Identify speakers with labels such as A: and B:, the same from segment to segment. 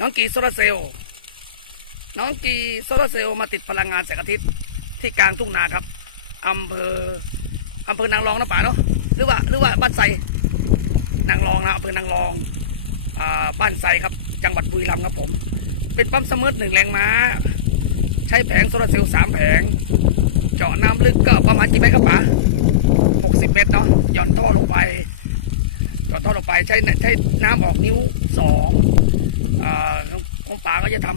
A: น้องกีโซลาร์เซลล์น้องกีโซลาร์เซลล์มาติดพลังงานแสงอาทิตย์ที่กลางทุ่งนาครับอำเภออำเภอนางรองนะป่าเนาะหรือว่าหรือว่าบ้านไทรนางรองนะอำเภอนางรองอ่าบ้านไทรครับ จังหวัดบุรีรัมย์ครับผม เป็นปั๊มสมมติหนึ่งแรงม้า ใช้แผงโซลาร์เซลล์สามแผง เจาะน้ำลึกก็ประมาณกี่เมตรครับป๋าหกสิบเมตรเนาะหย่อนท่อลงไปหย่อนท่อลงไปใช้ใช้น้ำออกนิ้วสอง ป๋าก็จะท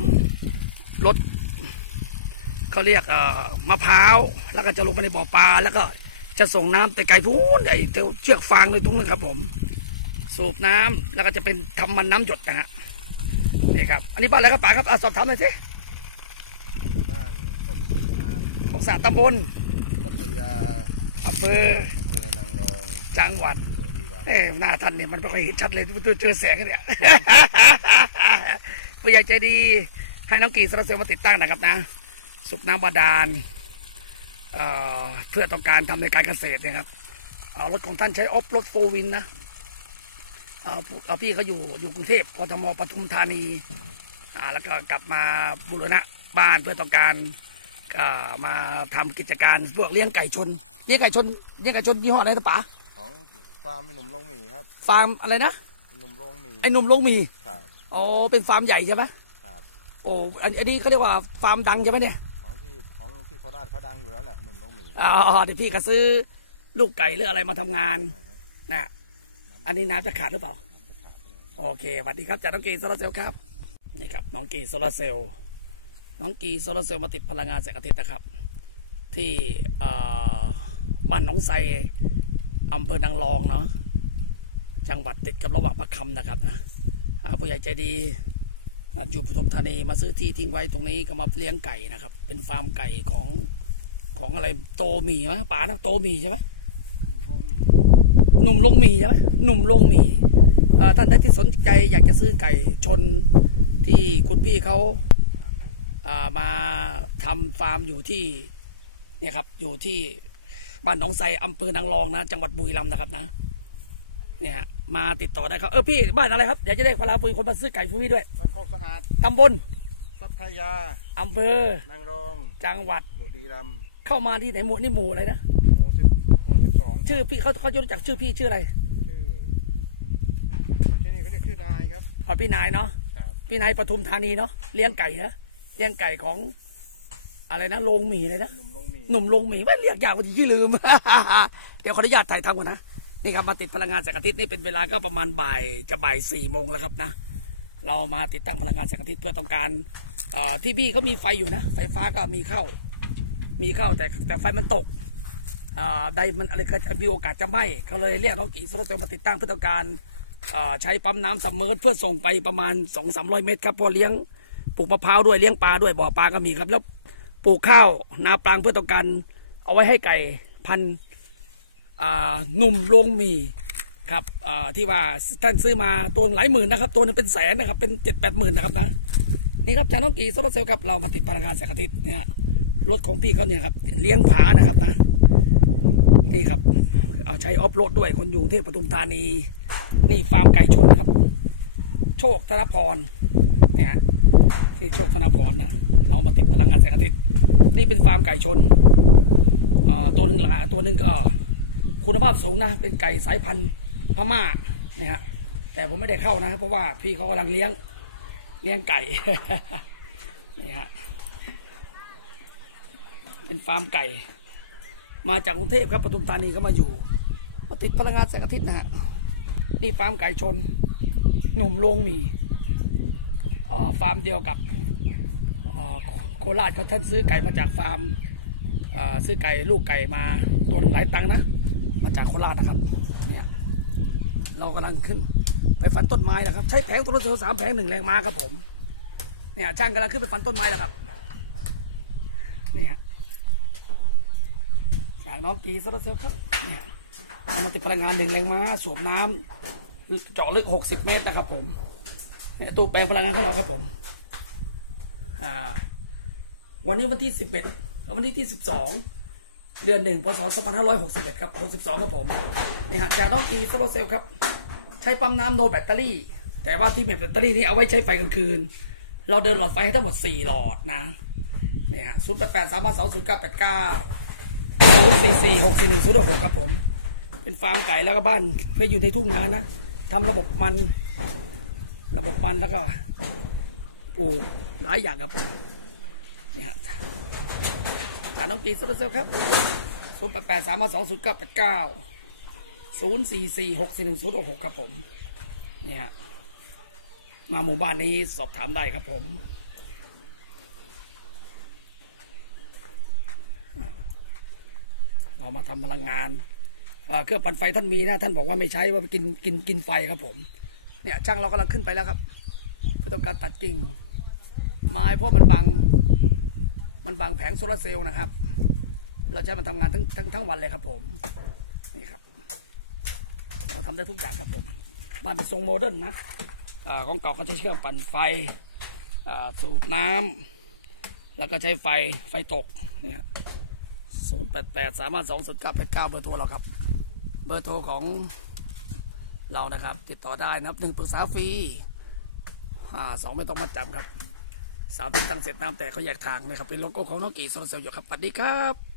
A: ำรถเขาเรียกเอ่อมะพร้าว แล้วก็จะลงไปในบ่อปลา แล้วก็จะส่งน้ำแต่ไกลพูนไอ้เตียวเชือกฟางเลยตรงนั้นครับ ผม สูบน้ำแล้วก็จะเป็นทำมันน้ำหยดนะฮะนี่ครับ อันนี้บ้านอะไรครับป๋าครับอสอบถามหน่อยสิของสาตำบลอำเภอจังหวัดเอ้หน้าท่านเนี่ยมันไม่ค่อยเห็นชัดเลยเจอแสงเนี่ย ผู้ใหญ่ใจดี ให้น้องกีสระเซลมาติดตั้งนะครับนะ สุขน้ำบาดาลเอ่อเพื่อต้องการทำในการเกษตรเนะครับเอ่อรถของท่านใช้ออฟรถโฟวินนะเอ่อผู้เอ่อพี่เขาอยู่อยู่กรุงเทพกทมปทุมธานีอ่าแล้วก็กลับมาบูรณะบ้านเพื่อต้องการอ่ามาทำกิจการพวกเลี้ยงไก่ชนเลี้ยงไก่ชนเลี้ยงไก่ชนยี่ห้ออะไรนะป๋า
B: ฟาร์มหนุ่มลงหมีครับ
A: ฟาร์มอะไรนะ
B: หนุ่มลงหมี
A: ไอ้หนุ่มลงมี
B: ครับ
A: อ๋อเป็นฟาร์มใหญ่ใช่ไหมโอ้อันนี้เขาเรียกว่าฟาร์มดังใช่ไหมเนี่ย
B: อ๋อเดี๋ยว
A: พี่ก็ซื้อลูกไก่หรืออะไรมาทำงานนะอันนี้น้ำจะขาดหรือเปล่าโอเคสวัสดีครับจากน้องกีโซลาร์เซลล์ครับนี่ครับน้องกีโซลาร์เซลล์น้องกีโซลาร์เซลล์มาติดพลังงานแสงอาทิตย์นะครับ ที่บ้านหนองไทรอำเภอนางรองเนาะจังหวัดติดกับระหว่างประคำนะครับนะ ผู้ใหญ่ใจดีอ่าอยู่ปทุมธานีมาซื้อที่ทิ้งไว้ตรงนี้ก็มาเลี้ยงไก่นะครับ เป็นฟาร์มไก่ของของอะไรโตมีไหมป๋านะโตมีใช่ไหมหนุ่มลงมีใช่ไหมหนุ่มลงมีท่านใดที่สนใจอยากจะซื้อไก่ชนที่คุณพี่เขาามาทำฟาร์มอยู่ที่เนี่ยครับอยู่ที่บ้านหนองไทรอำเภอนางรองนะ จังหวัดบุรีรัมย์นะครับนะเนี่ยฮะ มาติดต่อได้ครับ เออพี่บ้านอะไรครับ เดี๋ยวจะได้พลาปุยคนมาซื้อไก่ฟรีด้วย
B: มันโคกสะอาด
A: ตำบล
B: พัทยา
A: อำเภอนา
B: งรอง
A: จังหวัด
B: บุรีรัมย์
A: เข้ามาที่ไหนหมู่นี่หมู่อะไรนะ
B: หมู่สิบหมู่สิบสอง
A: ชื่อพี่เขาเขาจะรู้จักชื่อพี่ชื่ออะไร
B: ชื่อคนที่นี่เขาเรียกชื่อนายครับ
A: อ๋อพี่นายเนาะ
B: ครับ
A: พี่นายปทุมธานีเนาะเลี้ยงไก่นะเลี้ยงไก่ของ อะไรนะโรงหมีเลยนะ
B: หนุ่มลงหมี
A: หนุ่มลงหมีไม่เรียกยากกว่าที่ลืม เดี๋ยวขออนุญาตถ่ายทำก่อนนะ นี่ครับมาติดพลังงานแสงอาทิตย์นี่เป็นเวลาก็ประมาณบ่ายจะบ่ายสี่โมงแล้วครับนะ เรามาติดตั้งพลังงานแสงอาทิตย์เพื่อต้องการที่พี่เขามีไฟอยู่นะ ไฟฟ้าก็มีเข้า มีเข้าแต่แต่ไฟมันตกอ่อใดมันอะไรก็มีโอกาสจะไหม้เขาเลยเรียกน้องกีโซลาร์เซลล์มาติดตั้งเพื่อต้องการใช้ปั๊มน้ำซัมเมอร์เพื่อส่งไปประมาณสองสามร้อยเมตรครับพอเลี้ยงปลูกมะพร้าวด้วยเลี้ยงปลาด้วยบ่อปลาก็มีครับ แล้วปลูกข้าวนาปลังเพื่อต้องการเอาไว้ให้ไก่พันธุ์ หนุ่มโรงมีครับที่ว่าท่านซื้อมาตัวหลายหมื่นนะครับ ตัวนึงเป็นแสนนะครับเป็นเจ็ดแปดหมื่นนะครับนะนี่ครับจานน้องกีโซลาเซลล์ครับเรามาติดพลังงานแสงอาทิตย์เนี่ยรถของพี่เขาเนี่ยครับเลี้ยงผานะครับนะนี่ครับเอาใช้ออฟโรดด้วยคนอยู่กรุงเทพปทุมธานีนี่ฟาร์มไก่ชนครับ โชคธนพรเนี่ยที่โชคธนพรนะเรามาติดพลังงานแสงอาทิตย์นี่เป็นฟาร์มไก่ชนตัวหนึ่งละตัวหนึ่งก็ คุณภาพสูงนะ เป็นไก่สายพันธุ์พม่าเนี่ยฮะแต่ผมไม่ได้เข้านะ เพราะว่าพี่เขากำลังเลี้ยงเลี้ยงไก่นี่ฮะเป็นฟาร์มไก่ มาจากกรุงเทพครับปทุมธานีก็มาอยู่ มาติดพลังงานแสงอาทิตย์นะฮะนี่ฟาร์มไก่ชน หนุ่มโรงหมีอ๋อฟาร์มเดียวกับโคราชเขาท่านซื้อไก่มาจากฟาร์มซื้อไก่ลูกไก่มาตัวหลายตังนะ มาจากโคราชนะครับ เนี่ย เรากำลังขึ้นไปฟันต้นไม้นะครับ ใช้แผงตัวรถเซลสามแผงหนึ่งแรงม้าครับผม เนี่ยช่างกำลังขึ้นไปฟันต้นไม้แล้วครับ เนี่ยจากน้องกีโซลาร์เซลล์ครับ เนี่ยมันจะพลังงานหนึ่งแรงม้าสูบน้ำเจาะลึกหกสิบเมตรนะครับ ผม เนี่ยตู้แปลงพลังงานของเราครับผม อ่า วันนี้วันที่11วันที่ที่12 เดือนหนึ่งพศ 2561 ครับ 62 ครับผมนี่ฮะจากน้องกีโซลาเซลล์ครับ ใช้ปั๊มน้ำโนแบตเตอรี่ แต่ว่าที่แบตเตอรี่นี่เอาไว้ใช้ไฟกลางคืน เราเดินหลอดไฟให้ทั้งหมดสี่หลอดนะเนี่ยศูนย์แปดแปดสามสองศูนย์เก้าแปดเก้าศูนย์สี่สี่หกสี่หนึ่งศูนย์หกครับผม เป็นฟาร์มไก่แล้วก็บ้านเพื่ออยู่ในทุ่งนานะทำระบบมัน ระบบมันแล้วก็ปลูกหลายอย่างครับ อ่าน้องกีโซลาร์เซลครับศูนย์แปดแปดสามสองศูนย์เก้าแปดเก้าศูนย์สี่สี่หกสี่หนึ่งศูนย์หกครับผม เนี่ยมาหมู่บ้านนี้สอบถามได้ครับผมเรามาทำพลังงานเครื่องปั่นไฟท่านมีนะท่านบอกว่าไม่ใช้ว่ากินกินกินไฟครับผม เนี่ยช่างเรากำลังขึ้นไปแล้วครับเพื่อต้องการตัดกิ่งไม้เพราะมันบัง มันบังแผงโซลาร์เซลล์นะครับ เราใช้มันทำงานทั้งทั้งทั้งวันเลยครับผมนี่ครับเราทำได้ทุกอย่างครับผมบ้านเป็นทรงโมเดิร์นนะอาของเก่าก็จะใช้เชื่องปั่นไฟอ่าสูบน้ำแล้วก็ใช้ไฟไฟตกเนี่ยศูนย์แปดแปดสามารถสองสุดเก้าแปดเก้าเบอร์โทรเราครับ เบอร์โทรของเรานะครับ ติดต่อได้นะครับหนึ่งปรึกษาฟรีอ่าสองไม่ต้องมาจับครับสามติดตั้งเสร็จน้ำแต่เขาแยากทางนะครับ เป็นโลโก้ของน้องกีโซลาร์เซลล์อยู่ครับสวัสดีครับ